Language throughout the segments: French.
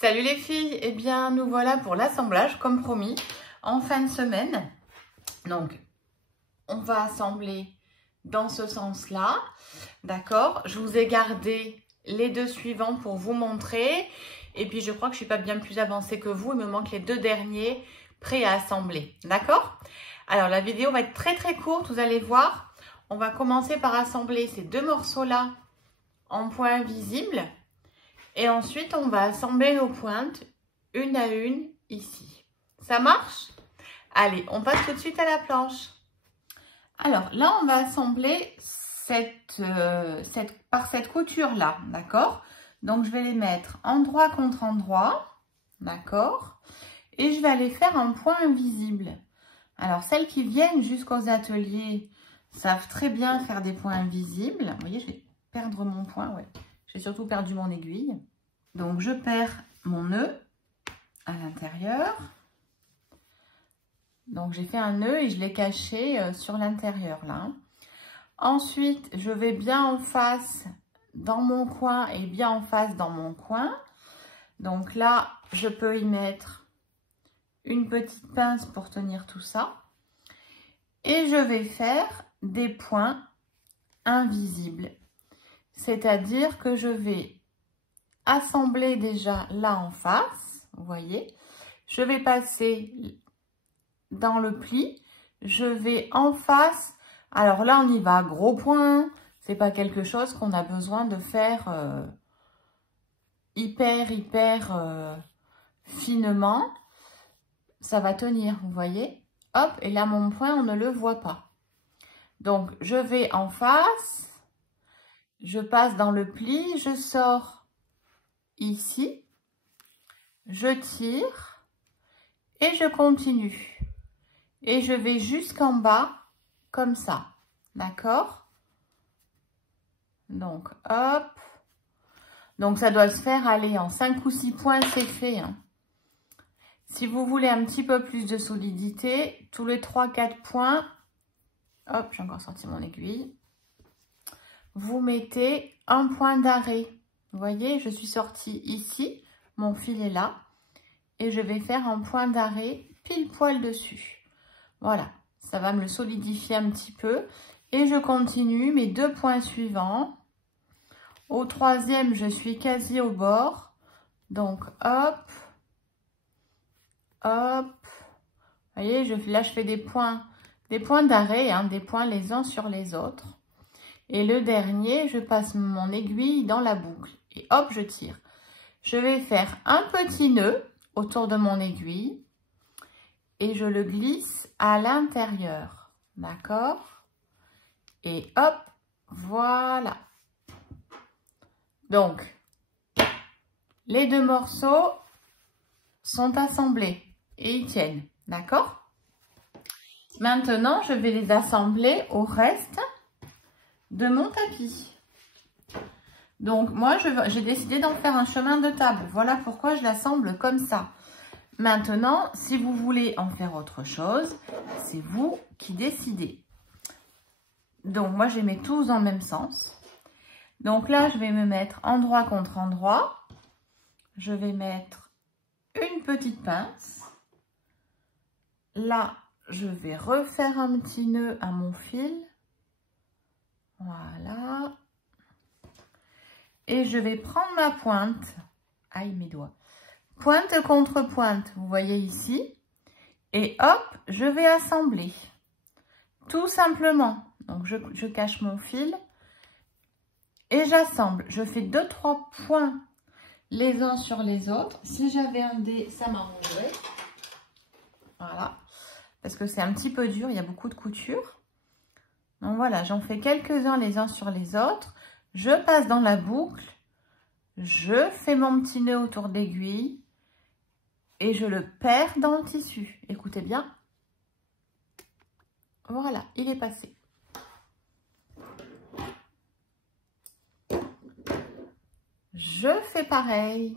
Salut les filles, eh bien nous voilà pour l'assemblage comme promis en fin de semaine. Donc on va assembler dans ce sens là, d'accord. Je vous ai gardé les deux suivants pour vous montrer et puis je crois que je suis pas bien plus avancée que vous, il me manque les deux derniers prêts à assembler, d'accord. Alors la vidéo va être très courte, vous allez voir. On va commencer par assembler ces deux morceaux là en point invisible. Et ensuite, on va assembler nos pointes une à une ici. Ça marche? Allez, on passe tout de suite à la planche. Alors là, on va assembler par cette couture-là, d'accord? Donc, je vais les mettre endroit contre endroit, d'accord? Et je vais aller faire un point invisible. Alors, celles qui viennent jusqu'aux ateliers savent très bien faire des points invisibles. Vous voyez, je vais perdre mon point, ouais. J'ai surtout perdu mon aiguille. Donc, je perds mon nœud à l'intérieur. Donc, j'ai fait un nœud et je l'ai caché sur l'intérieur, là. Ensuite, je vais bien en face dans mon coin et bien en face dans mon coin. Donc là, je peux y mettre une petite pince pour tenir tout ça. Et je vais faire des points invisibles. C'est-à-dire que je vais assembler déjà là en face, vous voyez. Je vais passer dans le pli, je vais en face. Alors là, on y va gros point. C'est pas quelque chose qu'on a besoin de faire hyper finement. Ça va tenir, vous voyez. Hop, et là, mon point, on ne le voit pas. Donc, je vais en face. Je passe dans le pli, je sors ici, je tire et je continue. Et je vais jusqu'en bas, comme ça, d'accord? Donc, hop. Donc, ça doit se faire, aller en 5 ou 6 points, c'est fait. Hein. Si vous voulez un petit peu plus de solidité, tous les 3-4 points, hop, j'ai encore sorti mon aiguille. Vous mettez un point d'arrêt. Vous voyez, je suis sortie ici, mon fil est là. Et je vais faire un point d'arrêt pile poil dessus. Voilà, ça va me le solidifier un petit peu. Et je continue mes deux points suivants. Au troisième, je suis quasi au bord. Donc, hop, hop. Vous voyez, là, je fais des points d'arrêt, hein, des points les uns sur les autres. Et le dernier, je passe mon aiguille dans la boucle. Et hop, je tire. Je vais faire un petit nœud autour de mon aiguille. Et je le glisse à l'intérieur. D'accord? Et hop, voilà. Donc, les deux morceaux sont assemblés. Et ils tiennent. D'accord? Maintenant, je vais les assembler au reste de mon tapis. Donc moi j'ai décidé d'en faire un chemin de table. Voilà pourquoi je l'assemble comme ça. Maintenant, si vous voulez en faire autre chose, c'est vous qui décidez. Donc moi je les mets tous dans le même sens. Donc là je vais me mettre endroit contre endroit. Je vais mettre une petite pince. Là je vais refaire un petit nœud à mon fil. Voilà. Et je vais prendre ma pointe. Aïe, mes doigts. Pointe contre pointe, vous voyez ici. Et hop, je vais assembler. Tout simplement. Donc, je cache mon fil. Et j'assemble. Je fais 2-3 points les uns sur les autres. Si j'avais un dé, ça m'arrangerait. Voilà. Parce que c'est un petit peu dur, il y a beaucoup de couture. Donc voilà, j'en fais quelques-uns les uns sur les autres. Je passe dans la boucle. Je fais mon petit nœud autour d'aiguille. Et je le perds dans le tissu. Écoutez bien. Voilà, il est passé. Je fais pareil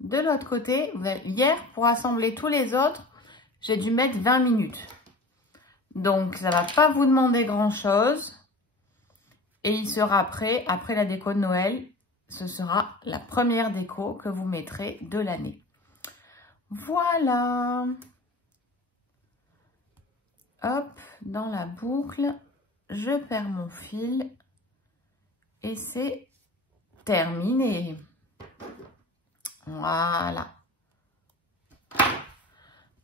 de l'autre côté. Hier, pour assembler tous les autres, j'ai dû mettre 20 minutes. Donc, ça ne va pas vous demander grand-chose. Et il sera prêt, après la déco de Noël, ce sera la première déco que vous mettrez de l'année. Voilà. Hop, dans la boucle, je perds mon fil et c'est terminé. Voilà.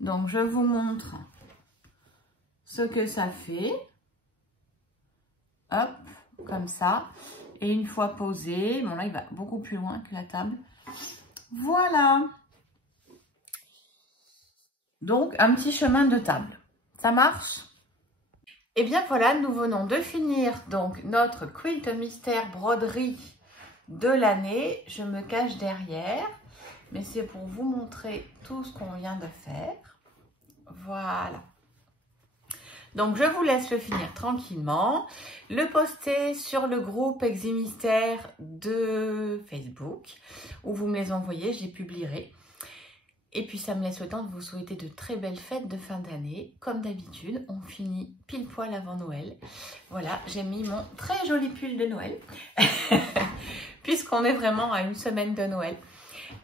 Donc, je vous montre ce que ça fait. Hop, comme ça. Et une fois posé, bon là, il va beaucoup plus loin que la table. Voilà. Donc, un petit chemin de table. Ça marche? Et bien voilà, nous venons de finir donc notre quilt mystère broderie de l'année. Je me cache derrière, mais c'est pour vous montrer tout ce qu'on vient de faire. Voilà. Donc, je vous laisse le finir tranquillement, le poster sur le groupe Eximystère de Facebook, où vous me les envoyez, je les publierai. Et puis, ça me laisse le temps de vous souhaiter de très belles fêtes de fin d'année. Comme d'habitude, on finit pile poil avant Noël. Voilà, j'ai mis mon très joli pull de Noël, puisqu'on est vraiment à une semaine de Noël.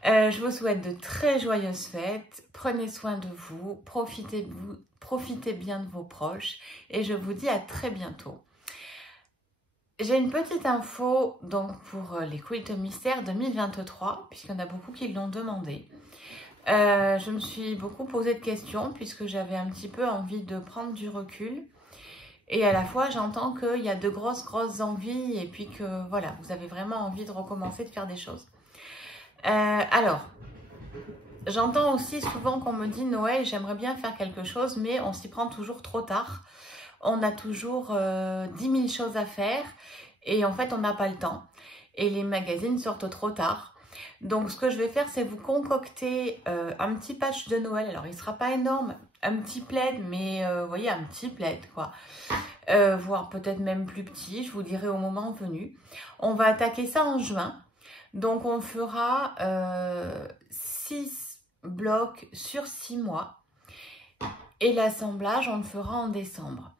Je vous souhaite de très joyeuses fêtes. Prenez soin de vous, profitez bien de vos proches et je vous dis à très bientôt. J'ai une petite info donc pour les quilts mystères 2023, puisqu'il y en a beaucoup qui l'ont demandé. Je me suis beaucoup posé de questions puisque j'avais un petit peu envie de prendre du recul. Et à la fois, j'entends qu'il y a de grosses envies et puis que voilà, vous avez vraiment envie de recommencer de faire des choses. Alors, j'entends aussi souvent qu'on me dit Noël, j'aimerais bien faire quelque chose, mais on s'y prend toujours trop tard. On a toujours 10 000 choses à faire et en fait, on n'a pas le temps. Et les magazines sortent trop tard. Donc, ce que je vais faire, c'est vous concocter un petit patch de Noël. Alors, il ne sera pas énorme, un petit plaid, mais vous voyez, un petit plaid, quoi. Voire peut-être même plus petit, je vous dirai au moment venu. On va attaquer ça en juin. Donc, on fera 6 blocs sur 6 mois. Et l'assemblage, on le fera en décembre.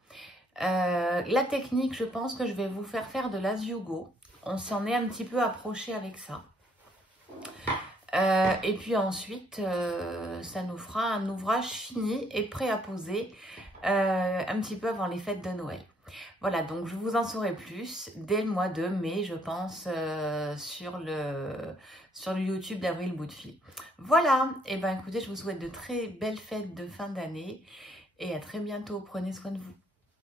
La technique, je pense que je vais vous faire de l'As-You-Go. On s'en est un petit peu approché avec ça. Et puis ensuite, ça nous fera un ouvrage fini et prêt à poser un petit peu avant les fêtes de Noël. Voilà, donc je vous en saurai plus dès le mois de mai, je pense, sur le YouTube d'Avril Boutefil. Voilà, et bien écoutez, je vous souhaite de très belles fêtes de fin d'année et à très bientôt. Prenez soin de vous.